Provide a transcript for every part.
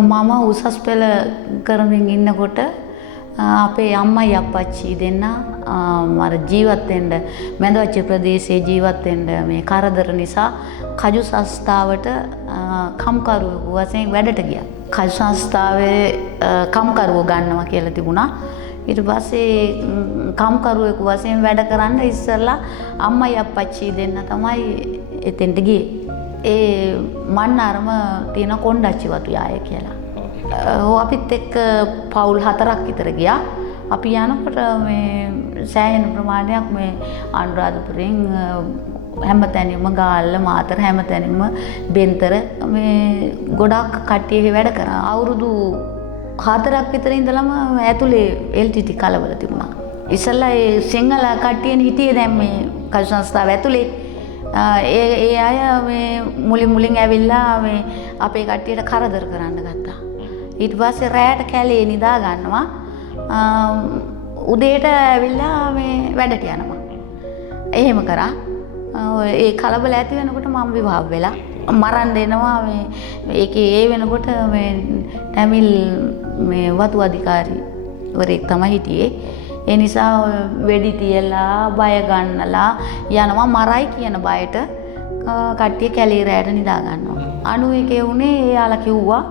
මම උසස් පෙළ කරමින් ඉන්නකොට අපේ අම්මයි අප්පච්චි දෙන්න මර ජීවත් වෙන්න මැදවච්ච ප්‍රදේශයේ ජීවත් වෙන්න මේ කරදර නිසා කජු සංස්ථාවට කම්කරුවෙකු වශයෙන් වැඩට ගියා. කජු සංස්ථාවේ කම්කරුවෝ ගන්නවා කියලා තිබුණා. ඊට පස්සේ කම්කරුවෙකු වශයෙන් වැඩ කරන්න ඉස්සෙල්ලා අම්මයි අප්පච්චි දෙන්න තමයි එතෙන්ට ගියේ. ඒ මන්නාරම තියෙන කොණ්ඩච්චි වතු යාය කියලා. අපිත් එක්ක පවුල් 4ක් විතර ගියා. අපි යනකොට මේ සෑහෙන ප්‍රමාණයක් මේ අනුරාධපුරයෙන් හැමතැනින්ම ගාල්ල මාතර හැමතැනින්ම බෙන්තර මේ ගොඩක් කට්ටිය වැඩ කරා. අවුරුදු 4ක් විතර ඉඳලම ඇතුලේ LTT කලවල තිබුණා. ඉස්සල්ලා ඒ සිංහල කට්ටියනේ හිටියේ දැන් මේ කජු සංස්ථාව ඇතුලේ. ඒ අය මේ මුලින් ඇවිල්ලා මේ අපේ කට්ටියට කරදර කරන්න ගත්තා. ඊට පස්සේ රැයට කැලේ නිදා ගන්නවා. උදේට ඇවිල්ලා මේ වැඩට යනවා. එහෙම කරා. ඒ කලබල ඇති වෙනකොට මම විවාහ වෙලා මරන්න දෙනවා මේ ඒකේ ඒ වෙනකොට මේ ටැමිල් මේ වතු අධිකාරී වරෙක් තමයි හිටියේ. ඒ නිසා වෙඩි තියලා බය ගන්නලා යනවා මරයි කියන බයට කට්ටිය කැලේ රැයට නිදා ගන්නවා. 91 උනේ එයාලා කිව්වා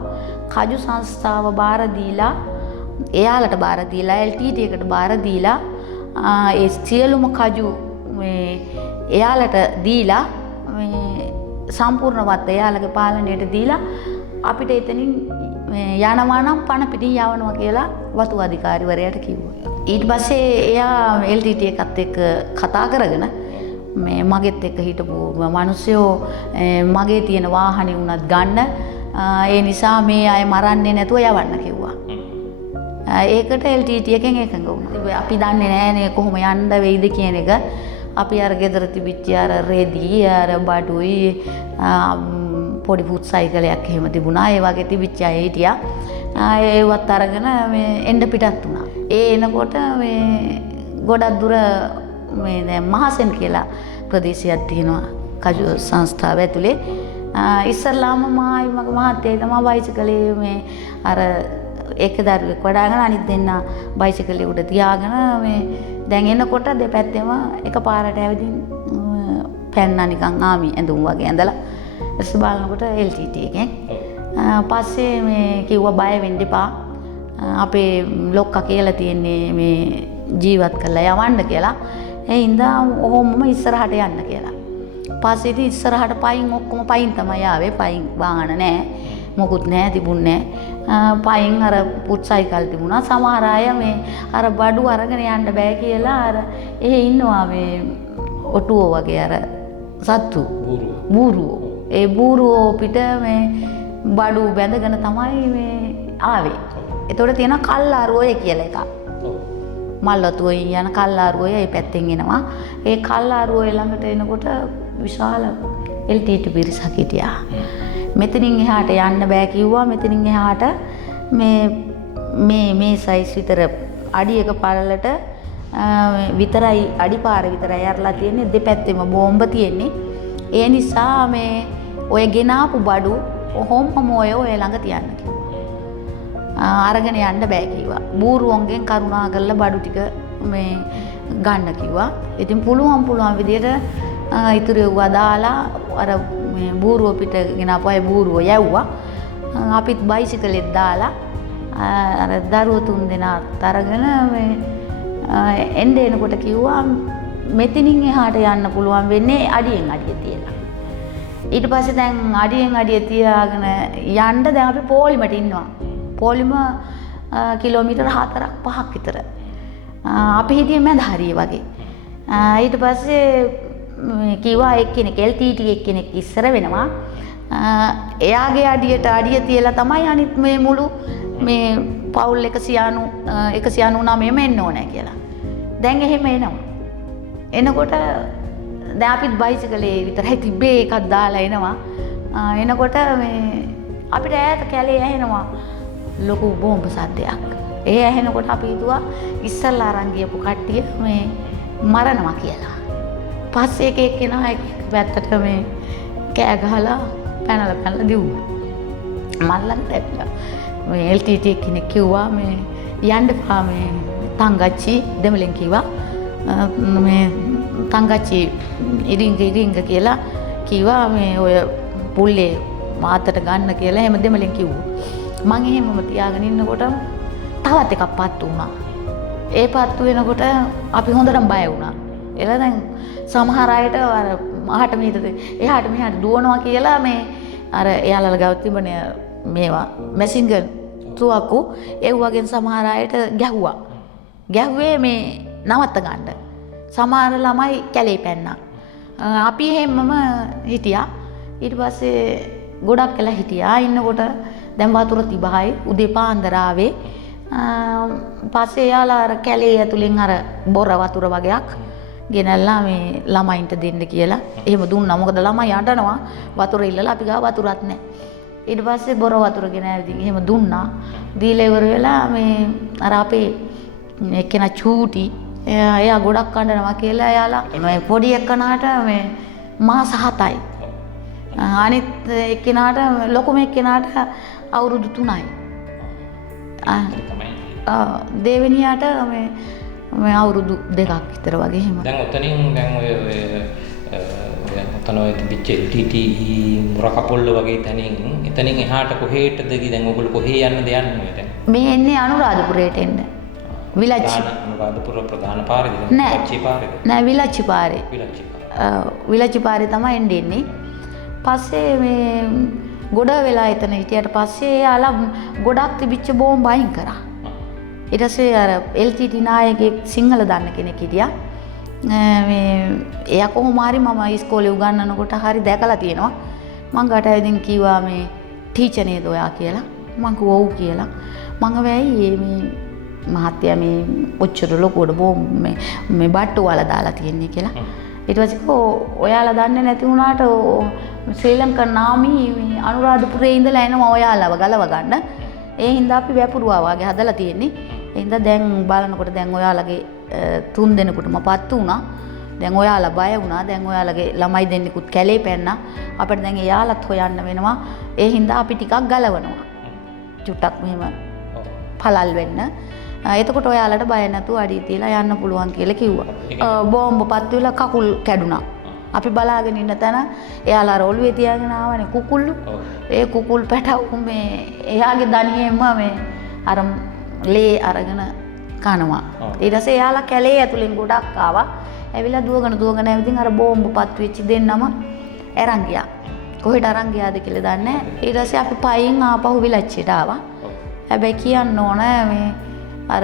කජු සංස්ථාව බාර දීලා එයාලට බාර දීලා LTT එකට බාර දීලා ඒ සියලුම කජු මේ එයාලට දීලා මේ සම්පූර්ණවත් එයාලගේ පාලනයට දීලා අපිට එතනින් යනවා නම් පණ පිටින් යවනවා කියලා වතු අධිකාරිවරයාට කිව්වා. ඊට පස්සේ එයා LTT එකත් එක්ක කතා කරගෙන මේ මගෙත් එක්ක හිටපු මිනිස්සුયો මගේ තියෙන වාහනේ උනත් ගන්න ඒ නිසා මේ අය මරන්නේ නැතුව යවන්න කිව්වා. ඒකට LTT එකෙන් එකඟ වුණා. අපි දන්නේ නැහැනේ කොහොම යන්න වෙයිද කියන එක. අපි අර ගෙදර තිබිච්ච අර රෙදි අර බඩුයි පොඩි පුත් සයිකලයක් එහෙම තිබුණා. ඒ වගේ තිබිච්ච අය හිටියා. ඒවත් අරගෙන මේ එන්න පිටත් වුණා. ඒ එනකොට මේ ගොඩක් දුර මේ දැන් මහසෙන් කියලා ප්‍රදේශයක් තියෙනවා කජු සංස්ථාව ඇතුලේ. ඉස්සල්ලාම මගේ මහත්තයා තමයි බයිසිකලේ මේ අර එක දරුවෙක් වඩාගෙන අනිත් දෙන්න බයිසිකලේ උඩ තියාගෙන මේ දැන් එනකොට දෙපැත්තෙම එකපාරට ඇවිදින් පැන්නා නිකන් ආමි ඇඳුම් වගේ ඇඳලා එස් බලනකොට LTT එකෙන් පස්සේ මේ කිව්වා බය වෙන්න එපා අපේ ලොක්කා කියලා තියෙන්නේ මේ ජීවත් කරලා යවන්න කියලා. ඒ හින්දා ඔහොමම ඉස්සරහට යන්න කියලා. පස්සේ ඉතින් ඉස්සරහට පයින් ඔක්කොම පයින් තමයි ආවේ. පයින් වාහන නැහැ. මොකුත් නැහැ තිබුණේ නැහැ. පයින් අර පුත් සයිකල් තිබුණා. සමහර අය මේ අර බඩු අරගෙන යන්න බෑ කියලා අර එහෙ ඉන්නවා මේ ඔටුවෝ වගේ අර සත්තු බූරුවෝ. ඒ බූරුවෝ පිට මේ බඩු බැඳගෙන තමයි මේ ආවේ. ඒතකොට තියෙන කල්ලාරුවය කියලා එකක්. මල්වතුවේ යන කල්ලාරුවය ඒ පැත්තෙන් එනවා. ඒ කල්ලාරුවය ළඟට එනකොට විශාල LTT පිරිසක් හිටියා. මෙතනින් එහාට යන්න බෑ කිව්වා. මෙතනින් එහාට මේ සයිස් විතර අඩියක පළලට විතරයි අඩිපාර විතරයි අරලා තියෙන්නේ. දෙපැත්තෙම බෝම්බ තියෙන්නේ. ඒ නිසා මේ ඔය ගෙනාපු බඩු ඔහොමම ඔය ළඟ තියන්න කිව්වා. අරගෙන යන්න බෑ කිව්වා. බූරුවන්ගෙන් කරුණා කරලා බඩු ටික මේ ගන්න කිව්වා. ඉතින් පුළුවන් විදියට ඉතුරු යුවා දාලා අර මේ බූරුව පිට ගෙනාපු අය බූරුව යවුවා. අපිත් බයිසිකලෙත් දාලා අර දරුවෝ 3 දෙනාත් අරගෙන මේ එනකොට කිව්වා මෙතනින් එහාට යන්න පුළුවන් වෙන්නේ අඩියෙන් අඩිය තියලා. ඊට පස්සේ දැන් අඩියෙන් අඩිය තියාගෙන යන්න දැන් අපි පොලිමට ඉන්නවා. පොලිම කිලෝමීටර් 4ක් 5ක් විතර. අපි හිටියේ මැද හරිය වගේ. ඊට පස්සේ කිව්වා එක්කෙනෙක් LTT එක්කෙනෙක් ඉස්සර වෙනවා. එයාගේ අඩිය තියලා තමයි අනිත් මේ මුළු මේ පවුල් 199ම එන්න ඕනේ කියලා. දැන් එහෙම එනවා. එනකොට දැන් අපිත් බයිසිකලේ විතරයි තිබ්බේ එකක් දාලා එනවා. එනකොට මේ අපිට ඈත කැලේ ඇහෙනවා ලොකු බෝම්බ සද්දයක්. ඒ ඇහෙනකොට අපි හිතුවා ඉස්සල්ලා අරන් ගියපු කට්ටිය මේ මරනවා කියලා. පස්සේ එක එක්කෙනා එක පැත්තට මේ කෑ ගහලා පැනලා දිව්වා. මල්ලන් දැක්ලා මේ LTT කෙනෙක් කිව්වා මේ යන්න එපා මේ තංගච්චි දෙමළෙන් කිව්වා මේ තංගච්චි ඉරිංග කියලා කිව්වා මේ ඔය පුල්ලේ මාතට ගන්න කියලා එහෙම දෙමළෙන් කිව්වා. මං එහෙමම තියාගෙන ඉන්නකොට තවත් එකක් පත්තු වුණා. ඒ පත්තු වෙනකොට අපි හොඳටම බය වුණා. එලා දැන් සමහර අයට අර මහට එහාට මෙහාට දුවනවා කියලා මේ අර එයාලලා ගාව තිබුණ මේවා මැෂින් ගන් තුවක්කු ඒ වගේ සමහර අයට ගැහුවා. ගැහුවේ මේ නවත්ත ගන්න. සමහර ළමයි කැලේ පැන්නා. අපි එහෙමම හිටියා. ඊට පස්සේ ගොඩක් වෙලා හිටියා. ඉන්නකොට දැන් වතුර තිබහයි උදේ පාන්දර ආවේ. පස්සේ එයාලා අර කැලේ ඇතුලෙන් අර බොර වතුර වගේක් ගෙනල්ලා මේ ළමයින්ට දෙන්න කියලා. එහෙම දුන්නා. මොකද ළමයි යඬනවා වතුර ඉල්ලලා අපි ගාව වතුරක් නැහැ. ඊට පස්සේ බොර වතුර ගෙන ඇවිදින් එහෙම දුන්නා. දීලා ඉවර වෙලා මේ අර අපේ එක්කෙනා චූටි එයා ගොඩක් කඩනවා කියලා එයාලා මේ පොඩි එක්කනාට මේ මාස 7යි. අනිත් එක්කෙනාට ලොකුම එක්කෙනාට අවුරුදු 3යි. දෙවෙනියාට මේ අවුරුදු 2ක් විතර වගේ එහෙම. දැන් ඔතනින් දැන් ඔය ඔතන ඔය තිබිච්ච LTT මුරකපොල්ල වගේ තැනින් එතනින් එහාට කොහෙටද දැන් ඔයගොල්ලෝ කොහේ යන්නද යන්නේ දැන්? මේ එන්නේ අනුරාධපුරයට එන්න. විලච්චි අනුරාධපුර ප්‍රධාන පාරේද? විලච්චි පාරේද? නෑ විලච්චි පාරේ. විලච්චි පාරේ තමයි එන්නේ. පස්සේ මේ ගොඩ වෙලා එතන හිටියට පස්සේ යාලා ගොඩක් තිබිච්ච බෝම්බ අයින් කරා. ඊට පස්සේ අර LTT නායකයෙක් සිංහල දන්න කෙනෙක් හිටියා. මේ එයා කොහොම හරි මම ඉස්කෝලේ උගන්වනකොට හරි දැකලා තියෙනවා. මං ගාට ඇවිදින් කිව්වා මේ ටීචර් නේද ඔයා කියලා. මං කිව්වා ඔව් කියලා. මං වෙයි මේ මහත්තයා මේ ඔච්චර ලොකුවට බෝම්බ මේ බට්ටු වල දාලා තියෙන්නේ කියලා. ඊට පස්සේ ඔයාලා දන්නේ නැති වුණාට ශ්‍රී ලංකන් නාමි මේ අනුරාධපුරේ ඉඳලා එනවා ඔයාලව ගලව ගන්න. ඒ හින්දා අපි වැපුරුවා වගේ හදලා තියෙන්නේ. ඒ හින්දා දැන් බලනකොට දැන් ඔයාලගේ 3 දෙනෙකුටම පත්තු වුණා. දැන් ඔයාලා බය වුණා. දැන් ඔයාලගේ ළමයි දෙන්නෙකුත් කැලේ පැන්නා. අපිට දැන් එයාලත් හොයන්න වෙනවා. ඒ හින්දා අපි ටිකක් ගලවනවා. චුට්ටක් මෙහෙම පළල් වෙන්න. එතකොට ඔයාලට බය නැතුව අඩිය තියලා යන්න පුළුවන් කියලා කිව්වා. බෝම්බ පත්තු වෙලා කකුල් කැඩුනා. අපි බලාගෙන ඉන්න තැන එයාලා රොල්වේ තියාගෙන ආවනේ කුකුල්ලු. ඒ කුකුල් පැටව මේ එයාගේ දණියෙන්ම මේ අර ලේ අරගෙන කනවා. ඊට පස්සේ එයාලා කැලේ ඇතුලෙන් ගොඩක් ආවා. ඇවිල්ලා දුවගෙන ඇවිදින් අර බෝම්බ පත්තු වෙච්ච දෙන්නම අරන් ගියා. කොහෙට අරන් ගියාද කියලා දන්නේ නැහැ. ඊට පස්සේ අපි පයින් ආපහු විලච්චියට ආවා. හැබැයි කියන්න ඕන මේ අර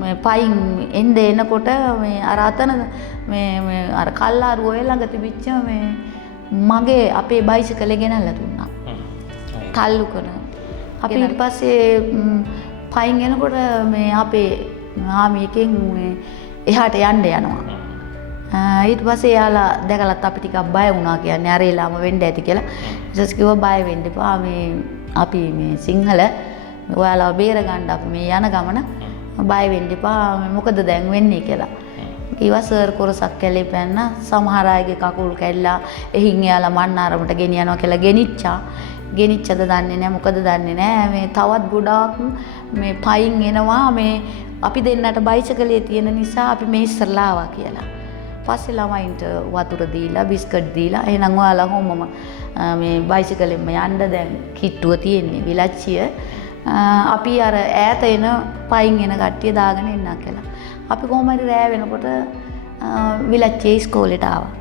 මේ පයින් එනකොට මේ අර අතන මේ අර කල්ලාරුව ළඟ තිබිච්ච මේ මගේ අපේ බයිසිකලේ ගෙනල්ලා දුන්නා. තල්ලු කරන. අපි ඊට පස්සේ පයින් එනකොට මේ අපේ ආමියකින් මේ එහාට යන්න යනවා. ඊට පස්සේ යාලා දැකලත් අපි ටිකක් බය වුණා කියන්නේ අර එලාම වෙන්න ඇති කියලා. ඊට පස්සේ කිව්වා බය වෙන්න එපා මේ අපි මේ සිංහල ඔයාලා බේර ගන්න අපි මේ යන ගමන බය වෙන්න එපා මොකද දැන් වෙන්නේ කියලා. කිව්වා සර් කොරසක් කැලේ පැන්න සමහර අයගේ කකුල් කැඩලා එහින් එයාලා මන්නාරමට ගෙනියනවා කියලා ගෙනිච්චා. ගෙනිච්චද දන්නේ නැහැ මොකද දන්නේ නැහැ මේ තවත් ගොඩාක් මේ පයින් එනවා මේ අපි දෙන්නට බයිසිකලේ තියෙන නිසා අපි මේ ඉස්සරලා ආවා කියලා. පස්සේ ළමයින්ට වතුර දීලා බිස්කට් දීලා එහෙනම් ඔයාලා කොහොමම මේ බයිසිකලෙන්ම යන්න දැන් කිට්ටුව තියෙන්නේ විලච්චිය. අපි අර ඈත එන පයින් එන කට්ටිය දාගෙන ඉන්නා කියලා. අපි කොහොම හරි රෑ වෙනකොට විලච්චියේ ඉස්කෝලේට ආවා.